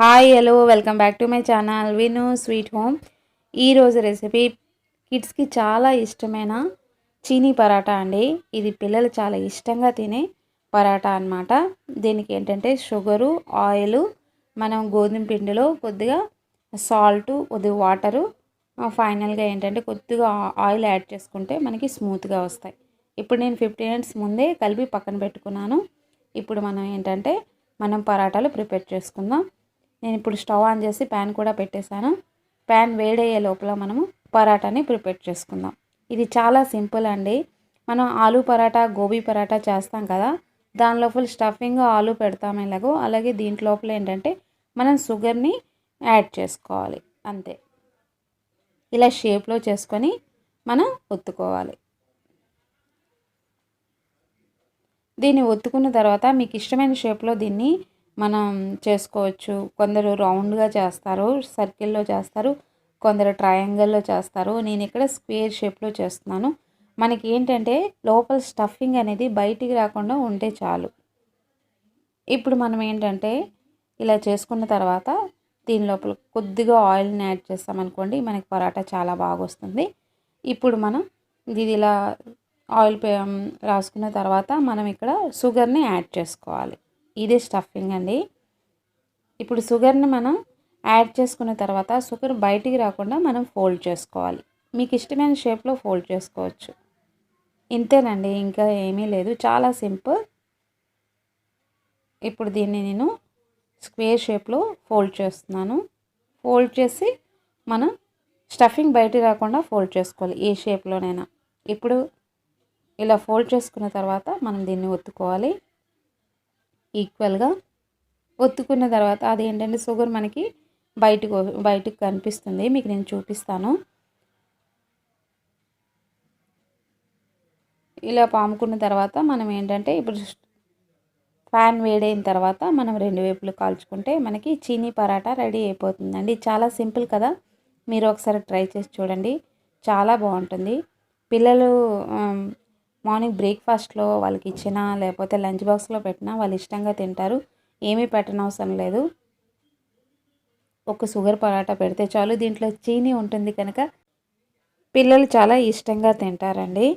Hi hello welcome back to my channel విను sweet home. ఈరోజు recipe కిడ్స్కి చాలా ఇష్టమైన చీనీ పరాటా అండి. ఇది పిల్లలు చాలా ఇష్టంగా తినే పరాటా అన్నమాట. దీనికి ఏంటంటే షుగరు, ఆయిల్, మనం గోధుమ పిండిలో కొద్దిగా సాల్ట్, కొద్దిగా వాటరు, ఫైనల్గా ఏంటంటే కొద్దిగా ఆయిల్ యాడ్ చేసుకుంటే మనకి స్మూత్గా వస్తాయి. ఇప్పుడు నేను 15 మినిట్స్ ముందే కలిపి పక్కన పెట్టుకున్నాను. ఇప్పుడు మనం పరాటాలు ప్రిపేర్ చేసుకుందాం. నేను ఇప్పుడు స్టవ్ ఆన్ చేసి ప్యాన్ కూడా పెట్టేశాను. ప్యాన్ వేడయ్యే లోపల మనము పరాటాని ప్రిపేర్ చేసుకుందాం. ఇది చాలా సింపుల్ అండి. మనం ఆలు పరాటా, గోబీ పరాటా చేస్తాం కదా, దాని లోపల స్టఫింగ్ ఆలు పెడతాం ఎలాగో, అలాగే దీంట్లోపల ఏంటంటే మనం షుగర్ని యాడ్ చేసుకోవాలి అంతే. ఇలా షేప్లో చేసుకొని మనం ఒత్తుకోవాలి. దీన్ని ఒత్తుకున్న తర్వాత మీకు ఇష్టమైన షేప్లో దీన్ని మనం చేసుకోవచ్చు. కొందరు రౌండ్గా చేస్తారు, సర్కిల్లో చేస్తారు, కొందరు ట్రయాంగిల్లో చేస్తారు. నేను ఇక్కడ స్క్వేర్ షేప్లో చేస్తున్నాను. మనకి ఏంటంటే లోపల స్టఫింగ్ అనేది బయటికి రాకుండా ఉంటే చాలు. ఇప్పుడు మనం ఏంటంటే ఇలా చేసుకున్న తర్వాత దీని లోపల కొద్దిగా ఆయిల్ని యాడ్ చేస్తామనుకోండి, మనకి పరాటా చాలా బాగా వస్తుంది. ఇప్పుడు మనం ఇది ఇలా ఆయిల్ రాసుకున్న తర్వాత మనం ఇక్కడ షుగర్ని యాడ్ చేసుకోవాలి. ఇదే స్టఫింగ్ అండి. ఇప్పుడు షుగర్ని మనం యాడ్ చేసుకున్న తర్వాత షుగర్ బయటికి రాకుండా మనం ఫోల్డ్ చేసుకోవాలి. మీకు ఇష్టమైన షేప్లో ఫోల్డ్ చేసుకోవచ్చు. ఇంతేనండి, ఇంకా ఏమీ లేదు, చాలా సింపుల్. ఇప్పుడు దీన్ని నేను స్క్వేర్ షేప్లో ఫోల్డ్ చేస్తున్నాను. ఫోల్డ్ చేసి మనం స్టఫింగ్ బయటికి రాకుండా ఫోల్డ్ చేసుకోవాలి ఏ షేప్లోనైనా. ఇప్పుడు ఇలా ఫోల్డ్ చేసుకున్న తర్వాత మనం దీన్ని ఒత్తుకోవాలి ఈక్వల్గా. ఒత్తుకున్న తర్వాత అది ఏంటంటే షుగర్ మనకి బయటకు కనిపిస్తుంది. మీకు నేను చూపిస్తాను. ఇలా పాముకున్న తర్వాత మనం ఏంటంటే ఇప్పుడు ప్యాన్ వేడైన తర్వాత మనం రెండు వైపులు కాల్చుకుంటే మనకి చీనీ పరాటా రెడీ అయిపోతుందండి. చాలా సింపుల్ కదా, మీరు ఒకసారి ట్రై చేసి చూడండి, చాలా బాగుంటుంది. పిల్లలు మార్నింగ్ బ్రేక్ఫాస్ట్లో వాళ్ళకి ఇచ్చినా లేకపోతే లంచ్ బాక్స్లో పెట్టినా వాళ్ళు ఇష్టంగా తింటారు. ఏమీ పెట్టనవసరం లేదు, ఒక షుగర్ పరాటా పెడితే చాలు. దీంట్లో చీనీ ఉంటుంది కనుక పిల్లలు చాలా ఇష్టంగా తింటారండి.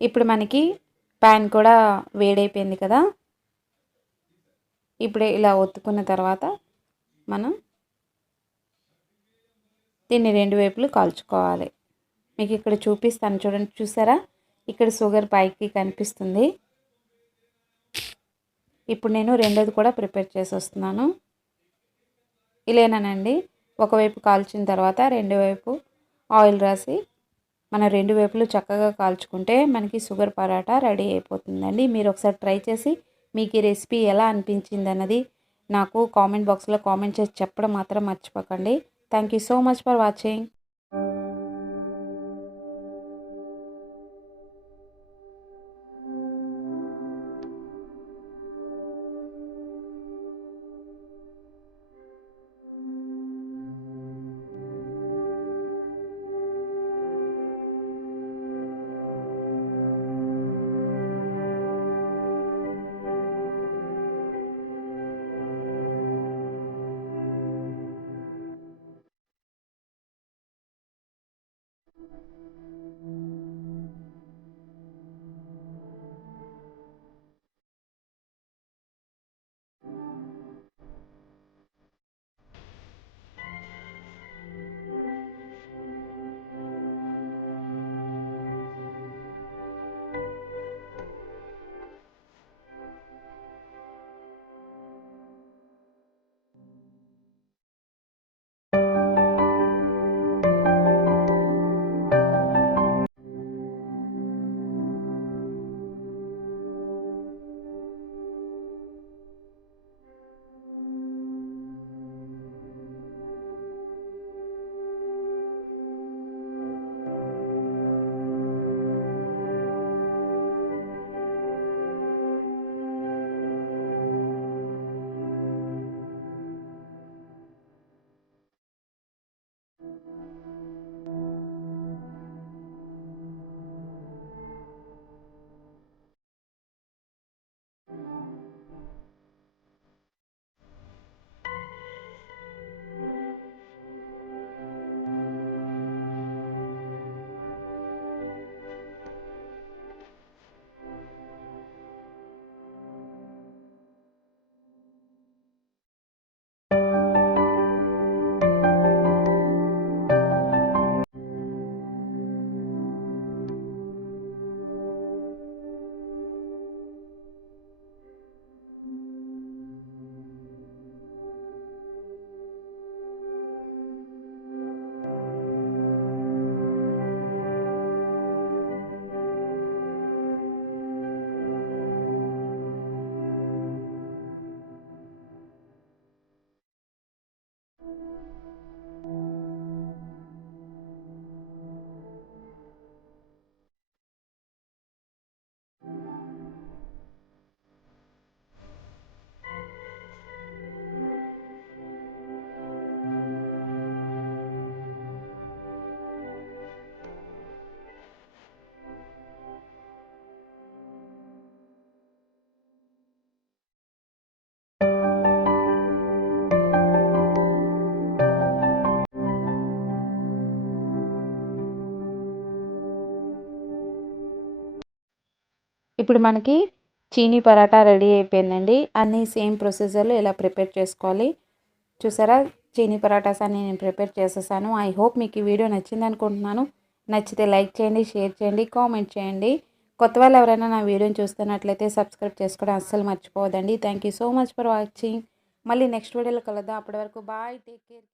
ఇప్పుడు మనకి ప్యాన్ కూడా వేడైపోయింది కదా. ఇప్పుడు ఇలా ఒత్తుకున్న తర్వాత మనం దీన్ని రెండు వైపులు కాల్చుకోవాలి. మీకు ఇక్కడ చూపిస్తాను చూడండి, చూసారా, ఇక్కడ షుగర్ పైకి కనిపిస్తుంది. ఇప్పుడు నేను రెండోది కూడా ప్రిపేర్ చేసి వస్తున్నాను. ఇలేనండి, ఒకవైపు కాల్చిన తర్వాత రెండు వైపు ఆయిల్ రాసి మనం రెండు వైపులు చక్కగా కాల్చుకుంటే మనకి షుగర్ పరాటా రెడీ అయిపోతుందండి. మీరు ఒకసారి ట్రై చేసి మీకు ఈ రెసిపీ ఎలా అనిపించింది అన్నది నాకు కామెంట్ బాక్స్లో కామెంట్ చేసి చెప్పడం మాత్రం మర్చిపోకండి. Thank you so much for watching. ఇప్పుడు మనకి చీనీ పరాటా రెడీ అయిపోయిందండి. అన్నీ సేమ్ ప్రొసీజర్‌లో ఇలా ప్రిపేర్ చేసుకోవాలి. చూసారా, చీనీ పరాటాస్ అన్నీ నేను ప్రిపేర్ చేసేసాను. ఐ హోప్ మీకు ఈ వీడియో నచ్చిందనుకుంటున్నాను. నచ్చితే లైక్ చేయండి, షేర్ చేయండి, కామెంట్ చేయండి. కొత్త వాళ్ళు ఎవరైనా నా వీడియోని చూస్తున్నట్లయితే సబ్స్క్రైబ్ చేసుకోవడం అస్సలు మర్చిపోవద్దండి. Thank you so much for watching. మళ్ళీ నెక్స్ట్ వీడియోలో కలుద్దాం. అప్పటి వరకు బాయ్, టేక్ కేర్.